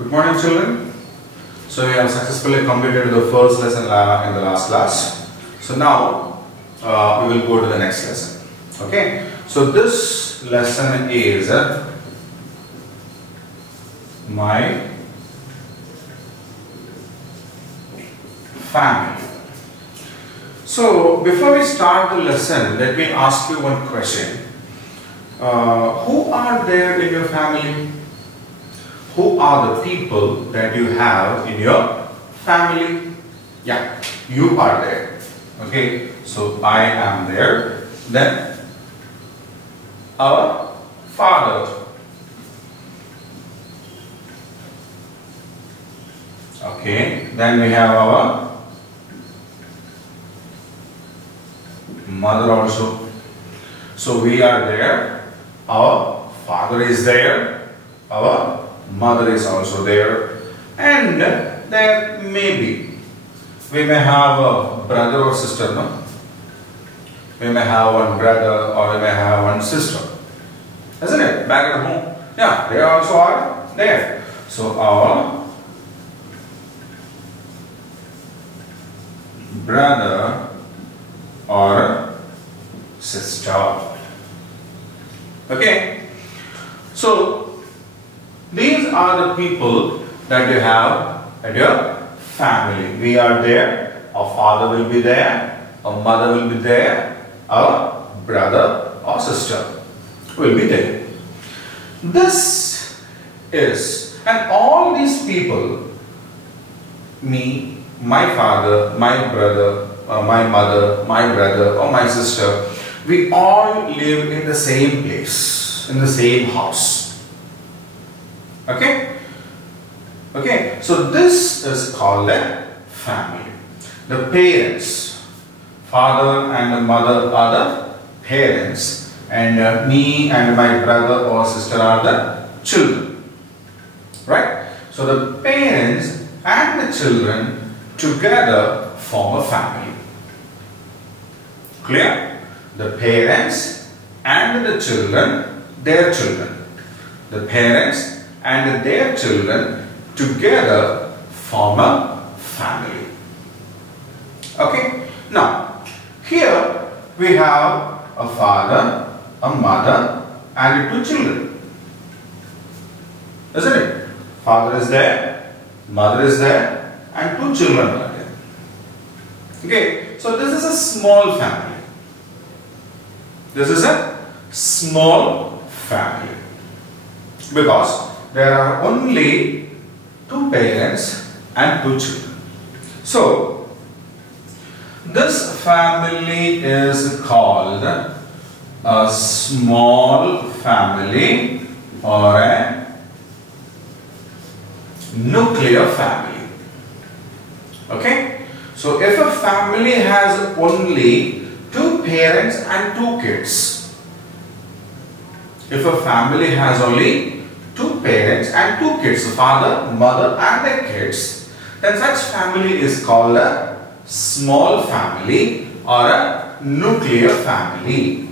Good morning, children. So we have successfully completed the first lesson in the last class. So now we will go to the next lesson. Okay. So this lesson is my family. So before we start the lesson, let me ask you one question. Who are there in your family? Who are the people that you have in your family? Yeah, you are there. Okay, so I am there. Then our father. Okay, then we have our mother also. So we are there. Our father is there. Our mother is also there, and there we may have a brother or sister, no? We may have one brother or we may have one sister, isn't it? Back at home, yeah, they also are there. So our brother or sister. Okay, so these are the people that you have at your family. We are there, our father will be there, our mother will be there, our brother or sister will be there. This is, and all these people, me, my father, my brother, my mother, my brother or my sister, we all live in the same place, in the same house. Okay? Okay, so this is called a family. The parents, father and the mother are the parents, and me and my brother or sister are the children. Right? So the parents and the children together form a family. Clear? The parents and the children, their children. The parents and their children together form a family. Okay? Now, here we have a father, a mother and two children. Isn't it? Father is there, mother is there and two children are there. Okay? So this is a small family. This is a small family because there are only two parents and two children. So this family is called a small family or a nuclear family. Okay? So if a family has only two parents and two kids, if a family has only two parents and two kids, the father, mother and their kids, then such family is called a small family or a nuclear family.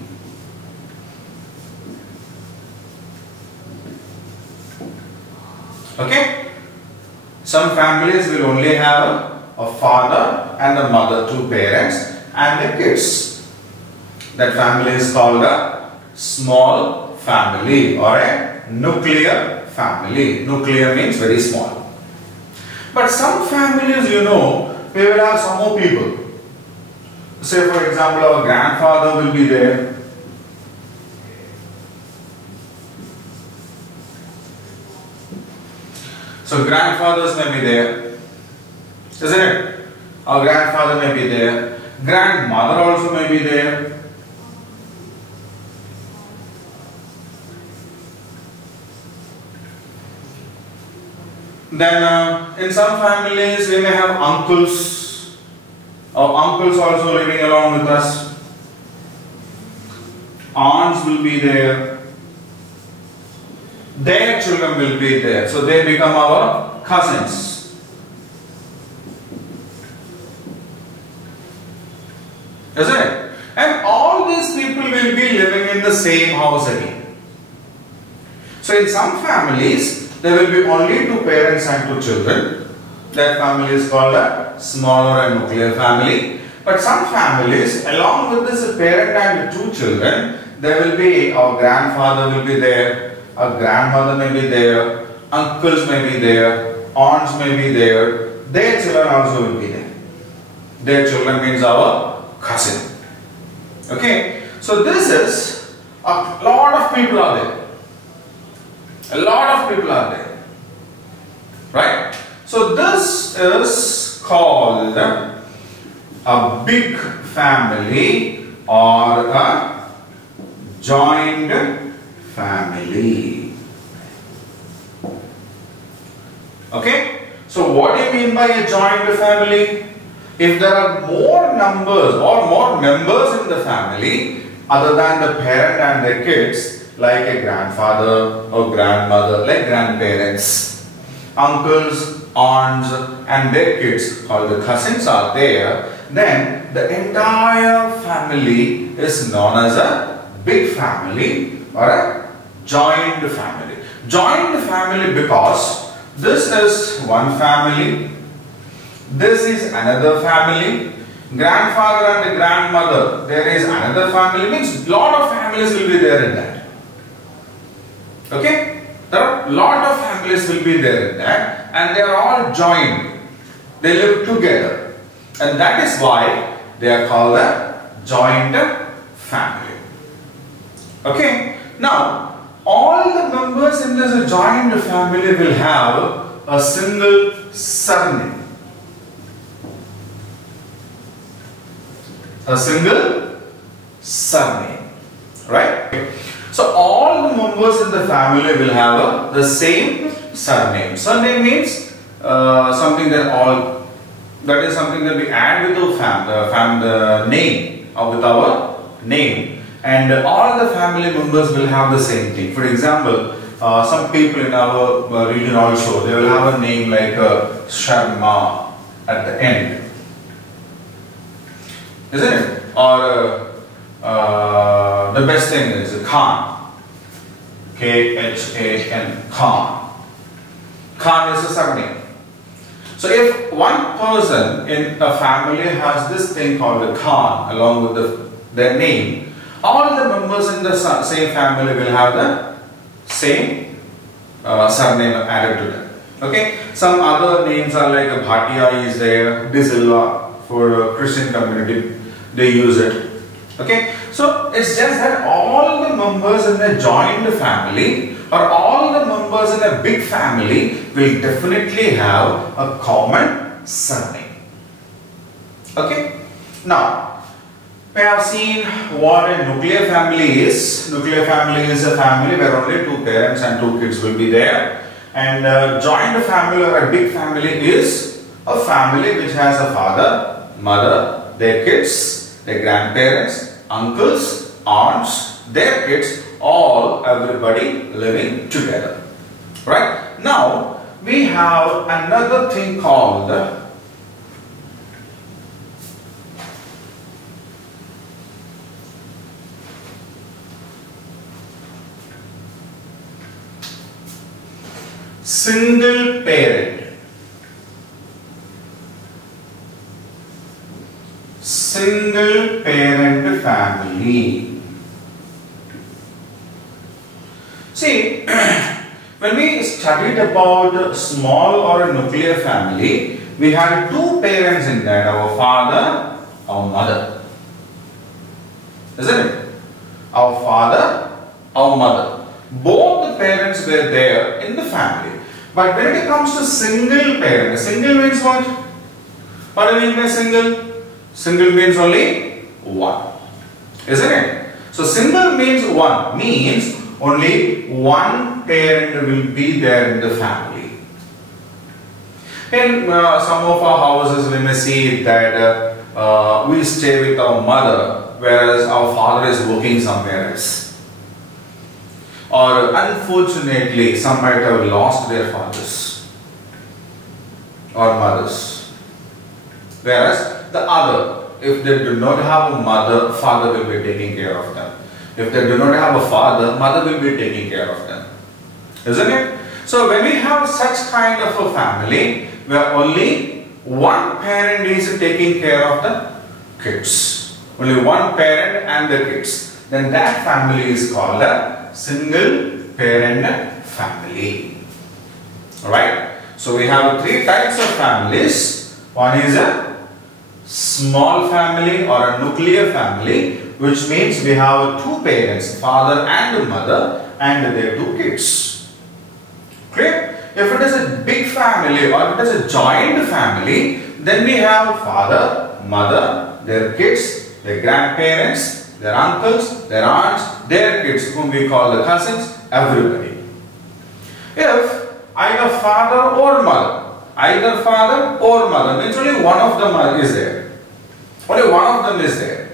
Okay? Some families will only have a father and a mother, two parents and their kids. That family is called a small family or a nuclear family. Nuclear means very small. But some families, you know, we will have some more people. Say for example, our grandfather will be there. So grandfathers may be there, isn't it? Our grandfather may be there. Grandmother also may be there. Then in some families we may have uncles. Our uncles also living along with us. Aunts will be there. Their children will be there. So they become our cousins. Isn't it? And all these people will be living in the same house again. So in some families, there will be only two parents and two children. That family is called a smaller and nuclear family. But some families, along with this parent and two children, there will be a grandfather will be there, a grandmother may be there, uncles may be there, aunts may be there, their children also will be there. Their children means our cousin. Okay, so this is a lot of people are there. A lot of people are there. Right? So this is called a big family or a joint family. Okay? So what do you mean by a joint family? If there are more numbers or more members in the family other than the parent and their kids, like a grandfather or grandmother, like grandparents, uncles, aunts and their kids called the cousins are there, then the entire family is known as a big family or a joint family. Joint family because this is one family, this is another family, grandfather and the grandmother, there is another family, means lot of families will be there in that. Okay? There are lot of families will be there in that and they are all joined. They live together. And that is why they are called a joint family. Okay? Now, all the members in this joint family will have a single surname. A single surname. Right? So all the members in the family will have the same surname. Surname means something that is something that we add with the name or with our name, and all the family members will have the same thing. For example, some people in our region also, they will have a name like Sharma at the end. Isn't it? Or the best thing is Khan. K-H-A-N. Khan. Khan is a surname. So if one person in a family has this thing called a Khan along with their name, all the members in the same family will have the same surname added to them. Okay? Some other names are like a Bhatia is there, Disilva for Christian community. They use it. Okay, so it's just that all the members in a joint family or all the members in a big family will definitely have a common surname. Okay, now we have seen what a nuclear family is. Nuclear family is a family where only two parents and two kids will be there, and a joint family or a big family is a family which has a father, mother, their kids, their grandparents, uncles, aunts, their kids, everybody living together. Right? Now, we have another thing called single parent. Single parent family. See, when we studied about small or a nuclear family, we had two parents in that, our father, our mother. Isn't it? Our father, our mother. Both the parents were there in the family. But when it comes to single parent, single means what? What do you mean by single? Single means only one. Isn't it? So single means one, means only one parent will be there in the family. In some of our houses we may see that we stay with our mother whereas our father is working somewhere else. Or unfortunately some might have lost their fathers or mothers. Whereas the other, if they do not have a mother, father will be taking care of them. If they do not have a father, mother will be taking care of them. Isn't it? So when we have such kind of a family where only one parent is taking care of the kids, only one parent and the kids, then that family is called a single parent family. Alright, so we have three types of families. One is a small family or a nuclear family, which means we have two parents, father and mother, and their two kids. Clear? If it is a big family or if it is a joint family, then we have father, mother, their kids, their grandparents, their uncles, their aunts, their kids, whom we call the cousins, everybody. If either father or mother means only one of them is there. Only one of them is there.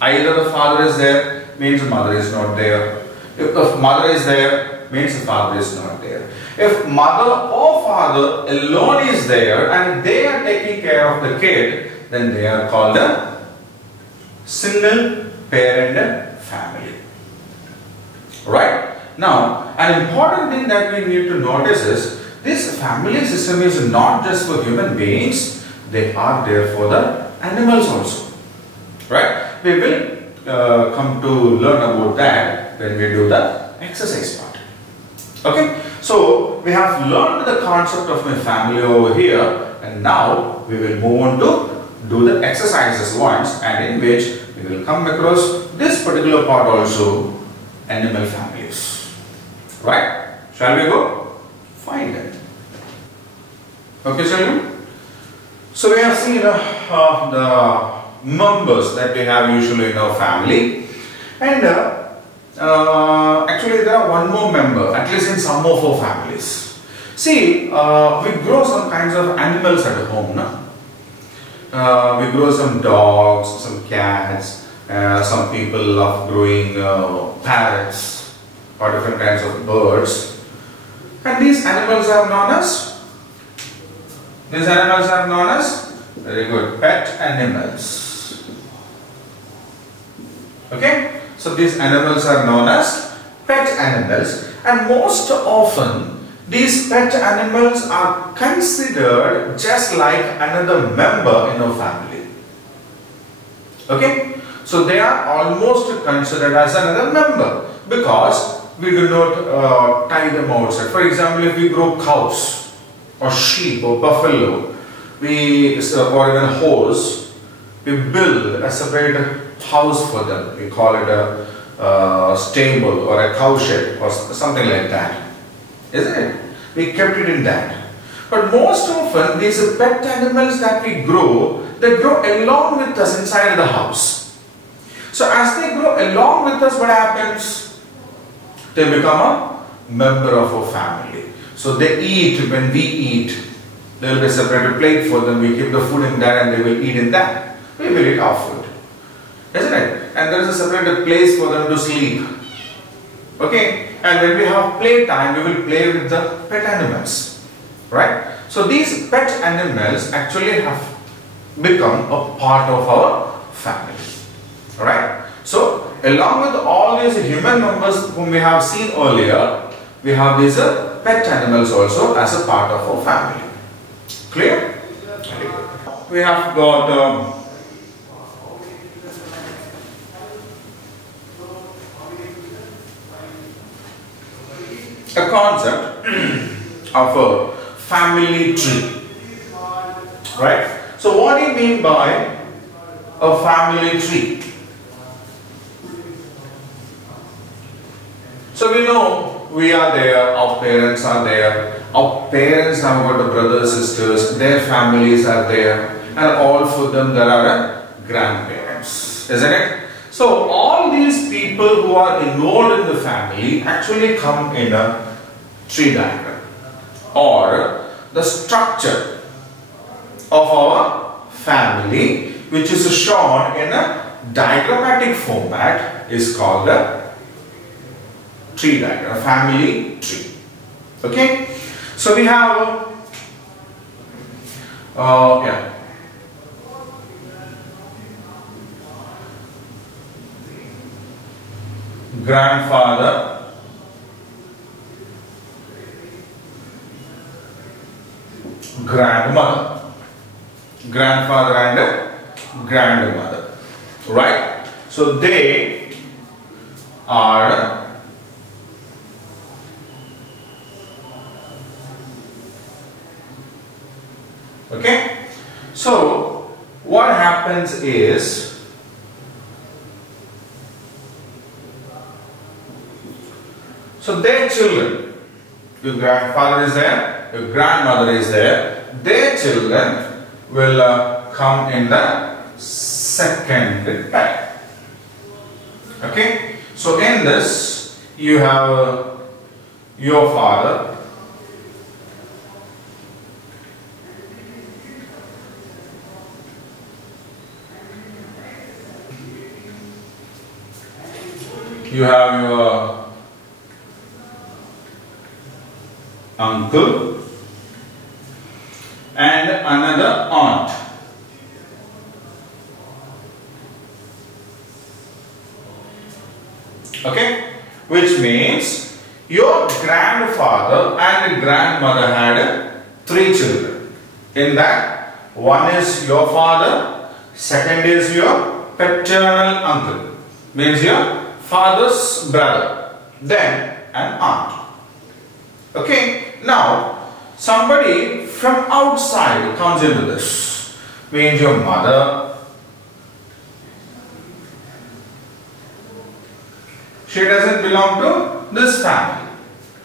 Either the father is there means the mother is not there. If the mother is there means the father is not there. If mother or father alone is there and they are taking care of the kid, then they are called a single parent family. Right? Now, an important thing that we need to notice is this family system is not just for human beings, they are there for the animals also. Right? We will come to learn about that when we do the exercise part. Okay? So, we have learned the concept of my family over here, and now we will move on to do the exercises once, and in which we will come across this particular part also, animal families. Right? Shall we go? Fine then. Okay, children? So we have seen the members that we have usually in our family, and actually there are one more member, at least in some of our families. See, we grow some kinds of animals at home, no? We grow some dogs, some cats, some people love growing parrots or different kinds of birds. And these animals are known as, very good, pet animals. Okay? So these animals are known as pet animals, and most often these pet animals are considered just like another member in our family. Okay? So they are almost considered as another member because we do not tie them outside. For example, if we grow cows or sheep or buffalo, or even horse, we build a separate house for them. We call it a stable or a cow shed or something like that. Isn't it? We kept it in that. But most often these pet animals that we grow, they grow along with us inside the house. So as they grow along with us, what happens? They become a member of our family. So they eat when we eat. There will be a separate plate for them. We keep the food in that and they will eat in that. We will eat our food. Isn't it? And there is a separate place for them to sleep. Okay? And when we have playtime, we will play with the pet animals. Right? So these pet animals actually have become a part of our family. Alright? So, along with all these human members whom we have seen earlier, we have these pet animals also as a part of our family. Clear? We have got a concept of a family tree. Right? So what do you mean by a family tree? So we know we are there, our parents are there, our parents have got brothers, sisters, their families are there, and all for them there are grandparents, isn't it? So all these people who are involved in the family actually come in a tree diagram, or the structure of our family, which is shown in a diagrammatic format, is called a tree diagram, a family tree. Okay? So we have grandfather, grandmother. Grandfather and grandmother. Right? So they are okay. So what happens is their children, your grandfather is there, your grandmother is there, their children will come in the second pair. Okay, so in this you have your father, you have your uncle and another aunt. Okay, which means your grandfather and grandmother had 3 children. In that, one is your father, second is your paternal uncle, means your father's brother, then an aunt. Okay, now somebody from outside comes into this, means your mother. She doesn't belong to this family,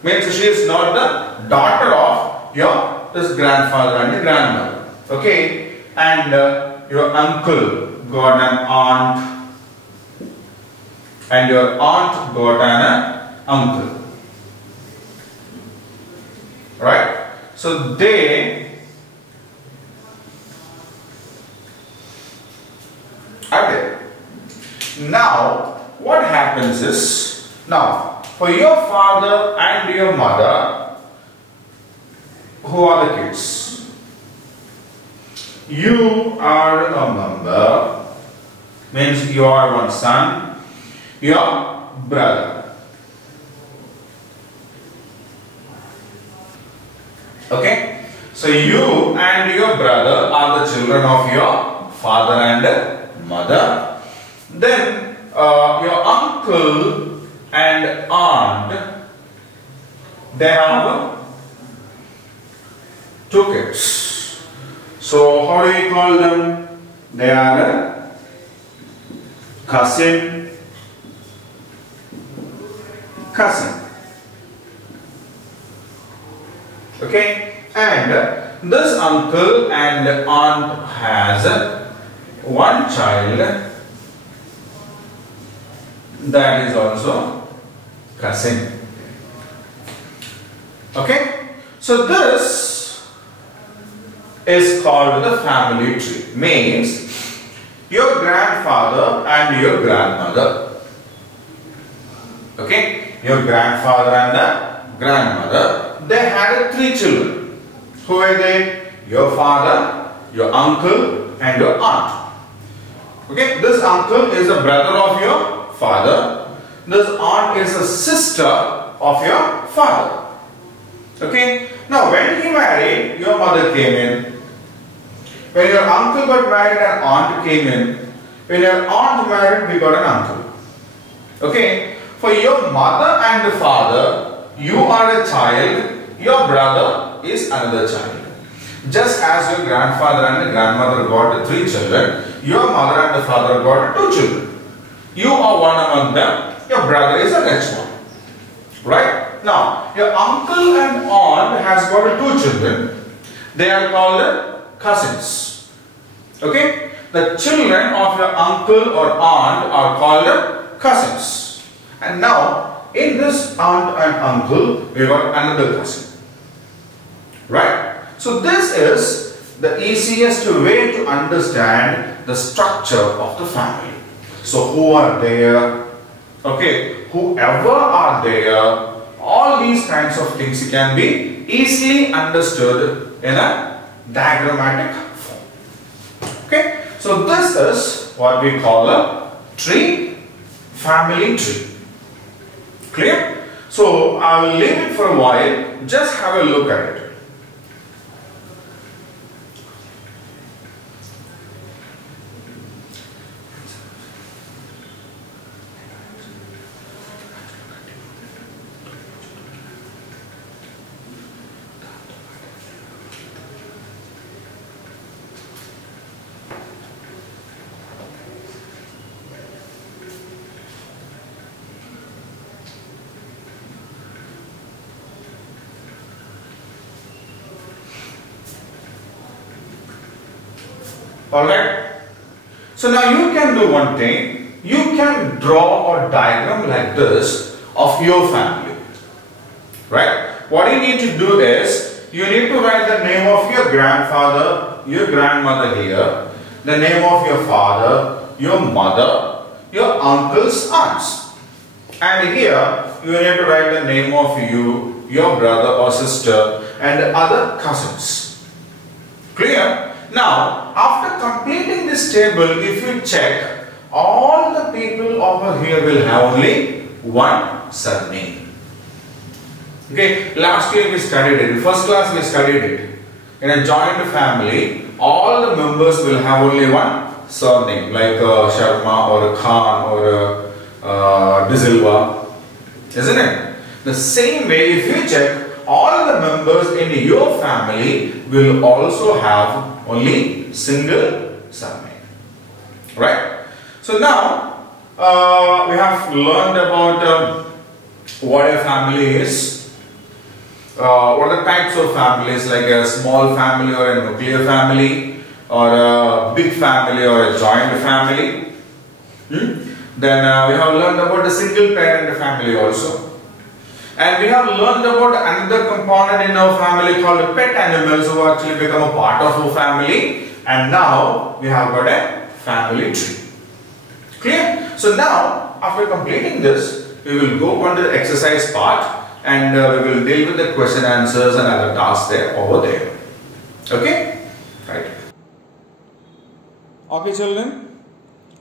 means she is not the daughter of this grandfather and grandmother. Okay, and your uncle got an aunt, and your aunt got an uncle. Right? So they are there. Now what happens is, now for your father and your mother, who are the kids? You are a member, means you are one son, your brother. Okay, so you and your brother are the children of your father and mother. Then your uncle and aunt, they have 2 kids. So how do you call them? They are a cousin. Okay, and this uncle and aunt has 1 child, that is also cousin. Okay, so this is called the family tree, means your grandfather and your grandmother. Okay, your grandfather and the grandmother, they had 3 children. Who were they? Your father, your uncle and your aunt. Okay, this uncle is a brother of your father. This aunt is a sister of your father. Okay, now when he married, your mother came in. When your uncle got married, an aunt came in. When your aunt married, we got an uncle. Okay, for your mother and father, you are a child. Your brother is another child. Just as your grandfather and grandmother got 3 children, your mother and father got 2 children. You are one among them. Your brother is the next one. Right? Now, your uncle and aunt has got 2 children. They are called cousins. Okay? The children of your uncle or aunt are called cousins. And now, in this aunt and uncle, we got another cousin. Right? So this is the easiest way to understand the structure of the family. So who are there? Okay, whoever are there, all these kinds of things can be easily understood in a diagrammatic form. Okay, so this is what we call a tree, family tree. Clear? So I will leave it for a while, just have a look at it. Alright? So now you can do one thing. You can draw a diagram like this of your family. Right? What you need to do is, you need to write the name of your grandfather, your grandmother here, the name of your father, your mother, your uncles, aunts. And here, you need to write the name of you, your brother or sister, and other cousins. Clear? Now, after completing this table, if you check, all the people over here will have only one surname. Okay, last year we studied it. In first class we studied it. In a joint family, all the members will have only one surname, like Sharma or Khan or De Silva, isn't it? The same way, if you check, all the members in your family will also have only single surname. Right? So now we have learned about what a family is. What are the types of families, like a small family or a nuclear family, or a big family or a joint family. Then we have learned about the single parent family also. And we have learned about another component in our family called pet animals, who actually become a part of our family. And now we have got a family tree. Clear? So now, after completing this, we will go on to the exercise part. And we will deal with the question answers and other tasks there over there. Okay? Right. Okay, children.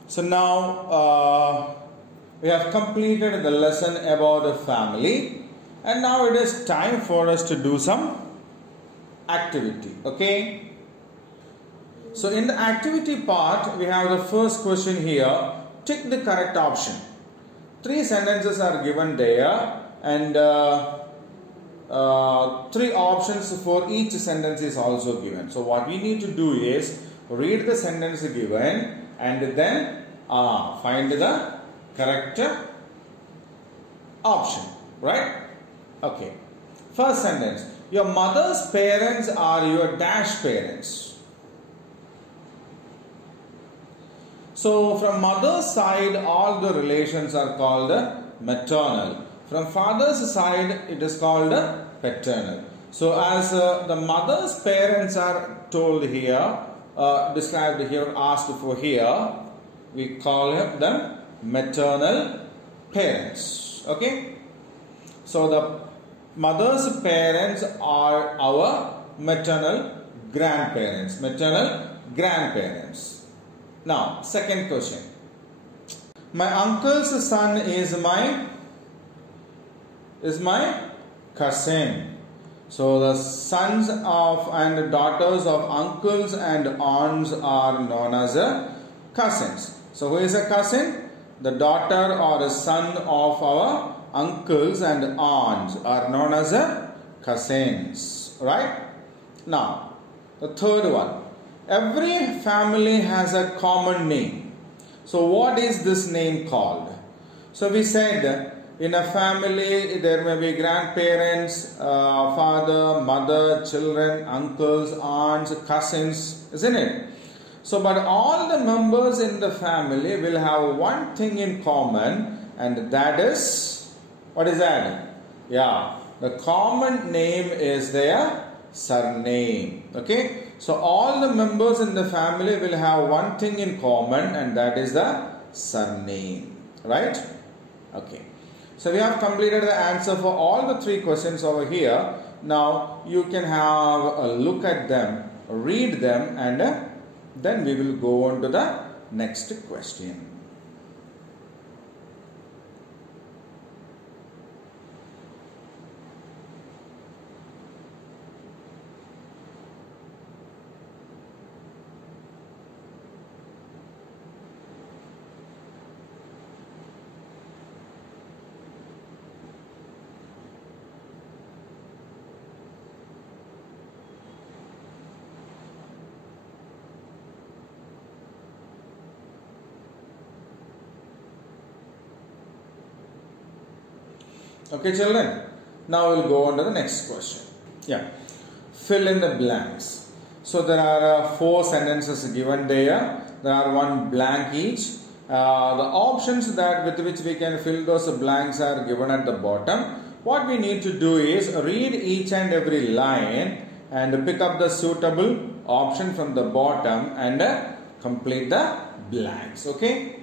So now we have completed the lesson about the family, and now it is time for us to do some activity. Okay? So in the activity part, we have the first question here. Tick the correct option. 3 sentences are given there. And 3 options for each sentence is also given. So what we need to do is read the sentence given and then find the correct option. Right? Okay. First sentence. Your mother's parents are your dash parents. So from mother's side, all the relations are called maternal. From father's side, it is called paternal. So as the mother's parents are told here, described here, asked for here, we call them maternal parents. Okay? So the mother's parents are our maternal grandparents. Maternal grandparents. Now, second question. My uncle's son is my cousin. So the sons of and daughters of uncles and aunts are known as cousins. So who is a cousin? The daughter or a son of our uncles and aunts are known as cousins. Right? Now, the third one. Every family has a common name. So what is this name called? So we said, in a family, there may be grandparents, father, mother, children, uncles, aunts, cousins, isn't it? So, but all the members in the family will have one thing in common, and that is, what is that? Yeah, the common name is their surname. Okay, so all the members in the family will have one thing in common, and that is the surname. Right? Okay. So we have completed the answer for all the 3 questions over here. Now you can have a look at them, read them, and then we will go on to the next question. Okay, children. Now we'll go on to the next question. Yeah. Fill in the blanks. So there are 4 sentences given there. There are 1 blank each. The options that with which we can fill those blanks are given at the bottom. What we need to do is read each and every line and pick up the suitable option from the bottom and complete the blanks. Okay.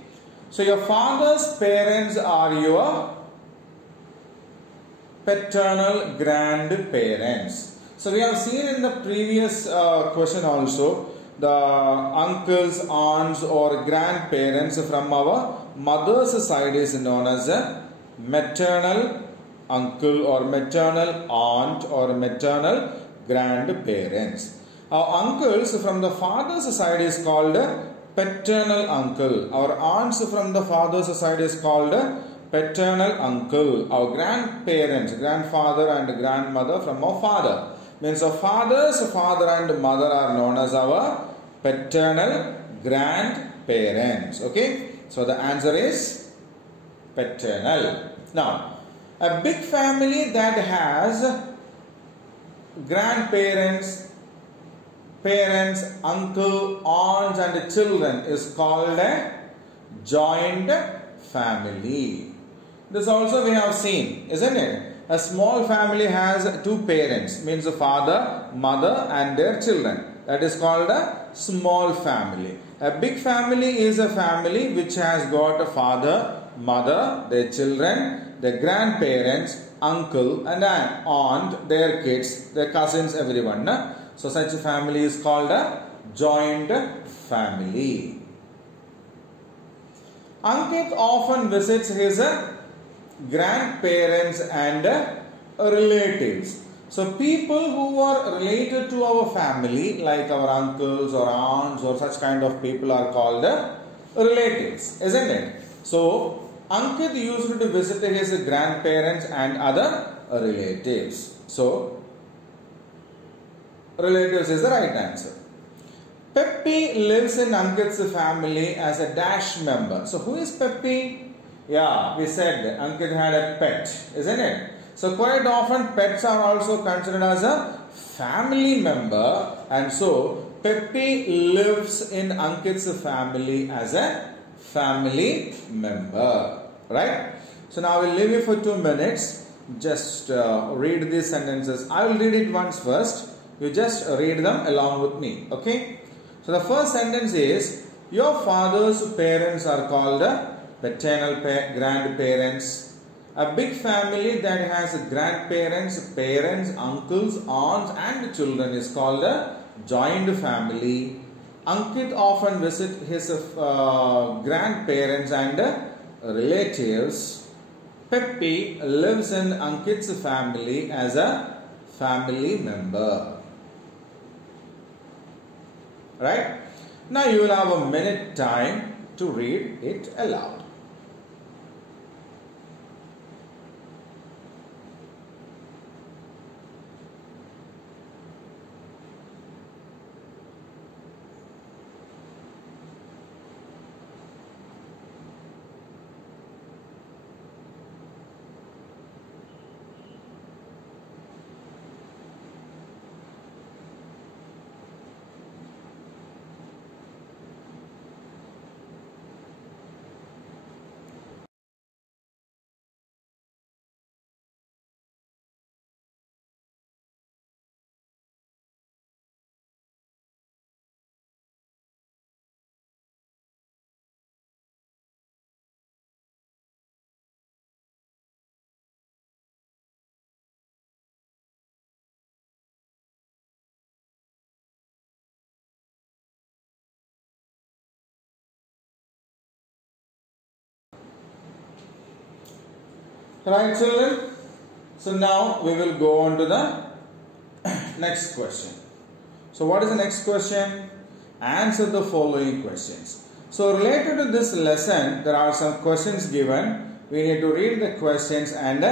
So your father's parents are your paternal grandparents. So we have seen in the previous question also the uncles, aunts or grandparents from our mother's side is known as a maternal uncle or maternal aunt or maternal grandparents. Our uncles from the father's side is called paternal uncle. Our aunts from the father's side is called paternal uncle. Our grandparents, grandfather and grandmother from our father. Means our father's father and mother are known as our paternal grandparents. Okay. So the answer is paternal. Now, a big family that has grandparents, parents, uncle, aunts and children is called a joint family. This also we have seen, isn't it? A small family has 2 parents, means a father, mother and their children. That is called a small family. A big family is a family which has got a father, mother, their children, their grandparents, uncle and an aunt, their kids, their cousins, everyone. So such a family is called a joint family. Ankit often visits his grandparents and relatives. So people who are related to our family, like our uncles or aunts or such kind of people are called relatives, isn't it? So Ankit used to visit his grandparents and other relatives. So relatives is the right answer. Peppy lives in Ankit's family as a dash member. So who is Peppy? Yeah, we said Ankit had a pet, isn't it? So quite often pets are also considered as a family member, and so Peppy lives in Ankit's family as a family member, right? So now I will leave you for 2 minutes. Just read these sentences. I will read it once first. You just read them along with me, okay? So the first sentence is, your father's parents are called paternal grandparents. A big family that has grandparents, parents, uncles, aunts and children is called a joint family. Ankit often visits his grandparents and relatives. Peppy lives in Ankit's family as a family member. Right? Now you will have a minute time to read it aloud. Right, children? So now we will go on to the next question. So what is the next question? Answer the following questions. So related to this lesson, there are some questions given. We need to read the questions and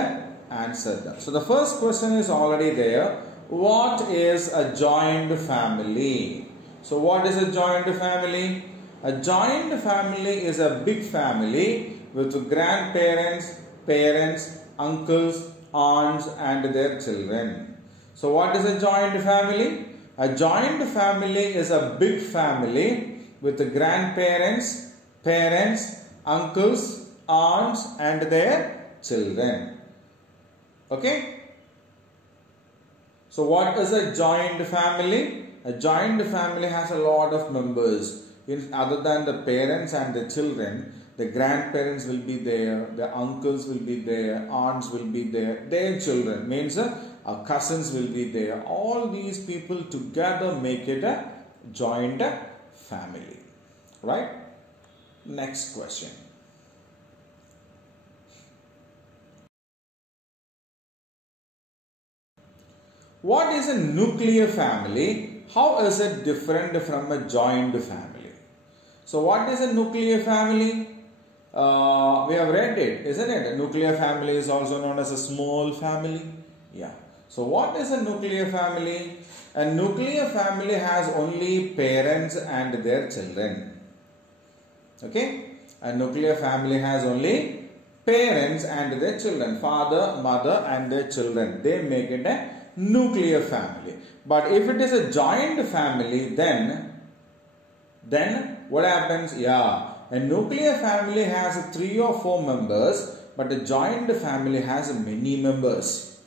answer them. So the first question is already there. What is a joint family? So what is a joint family? A joint family is a big family with grandparents, parents, uncles, aunts and their children. So what is a joint family? A joint family is a big family with the grandparents, parents, uncles, aunts and their children. Okay? So what is a joint family? A joint family has a lot of members. Other than the parents and the children, the grandparents will be there, the uncles will be there, aunts will be there, their children means our cousins will be there. All these people together make it a joint family. Right? Next question. What is a nuclear family? How is it different from a joint family? So what is a nuclear family? We have read it, isn't it? A nuclear family is also known as a small family. Yeah. So what is a nuclear family? A nuclear family has only parents and their children. Okay? A nuclear family has only parents and their children. Father, mother and their children. They make it a nuclear family. But if it is a joint family, then what happens? Yeah, a nuclear family has 3 or 4 members, but a joint family has many members.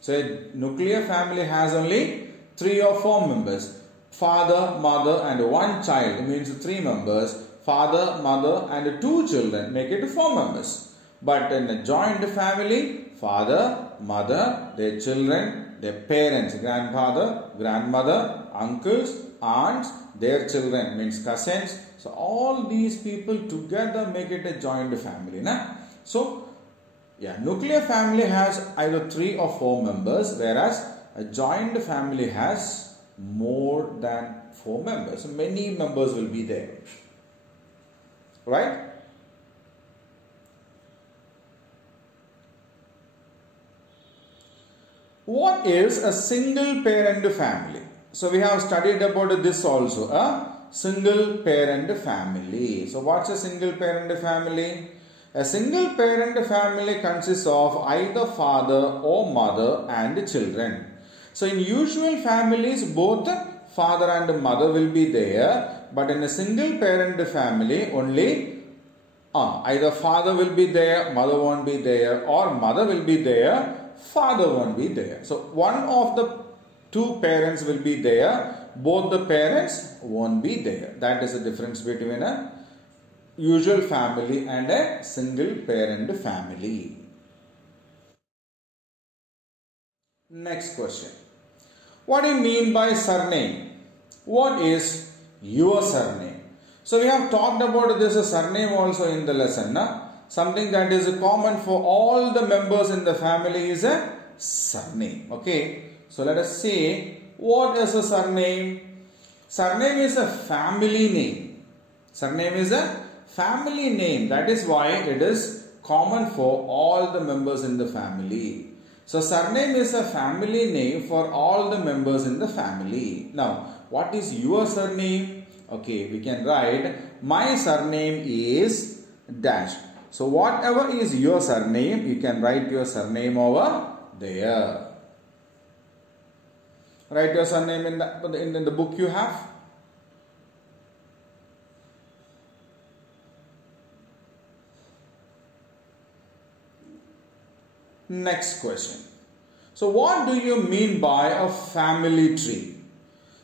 So a nuclear family has only 3 or 4 members. Father, mother and 1 child means 3 members. Father, mother and 2 children make it 4 members. But in a joint family, father, mother, their children, their parents, grandfather, grandmother, uncles, aunts, their children means cousins. So all these people together make it a joint family. Na? So yeah, nuclear family has either 3 or 4 members, whereas a joint family has more than 4 members. So many members will be there. Right? What is a single parent family? So we have studied about this also, a single parent family. So what's a single parent family? A single parent family consists of either father or mother and children. So in usual families, both father and mother will be there, but in a single parent family, only either father will be there, mother won't be there, or mother will be there, father won't be there. So one of the 2 parents will be there, both the parents won't be there. That is the difference between a usual family and a single parent family. Next question. What do you mean by surname? What is your surname? So we have talked about this surname also in the lesson. Something that is common for all the members in the family is a surname. Okay. So let us see, what is a surname? Surname is a family name. Surname is a family name. That is why it is common for all the members in the family. So surname is a family name for all the members in the family. Now, what is your surname? Okay, we can write, my surname is dash. So whatever is your surname, you can write your surname over there. Write your surname in the book you have. Next question. So what do you mean by a family tree?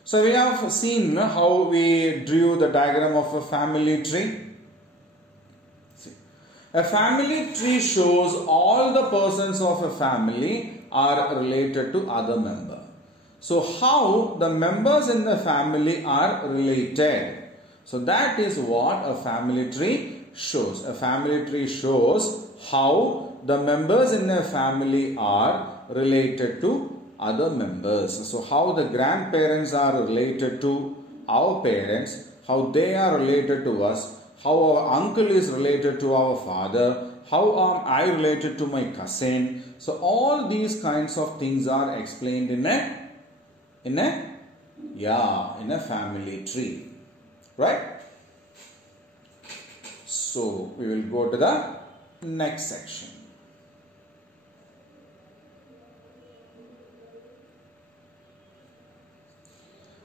So we have seen how we drew the diagram of a family tree. See, a family tree shows all the persons of a family are related to other members. So how the members in the family are related. So that is what a family tree shows. A family tree shows how the members in a family are related to other members. So how the grandparents are related to our parents, how they are related to us, how our uncle is related to our father, how am I related to my cousin. So all these kinds of things are explained in a family tree, right? So we will go to the next section.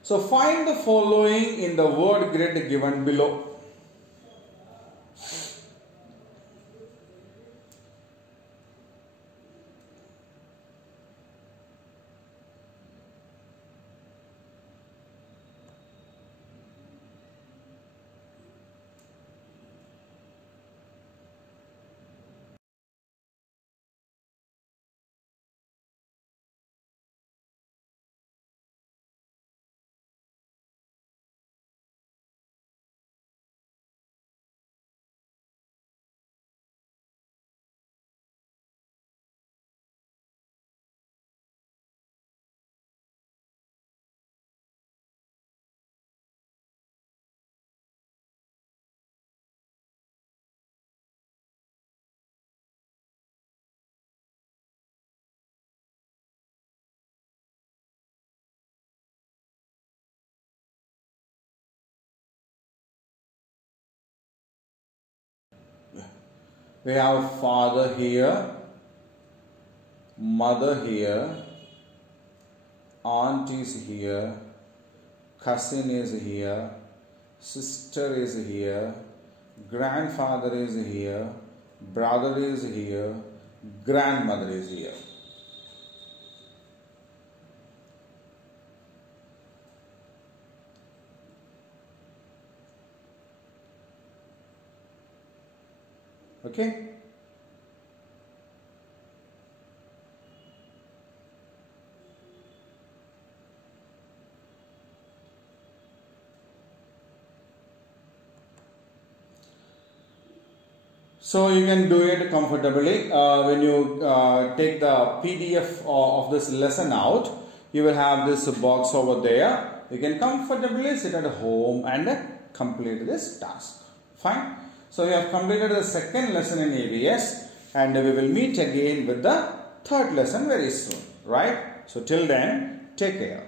So find the following in the word grid given below. We have father here, mother here, aunt is here, cousin is here, sister is here, grandfather is here, brother is here, grandmother is here. Okay? So you can do it comfortably. When you take the PDF of this lesson out, you will have this box over there. You can comfortably sit at home and complete this task. Fine. So we have completed the second lesson in EVS, and we will meet again with the third lesson very soon. Right? So till then, take care.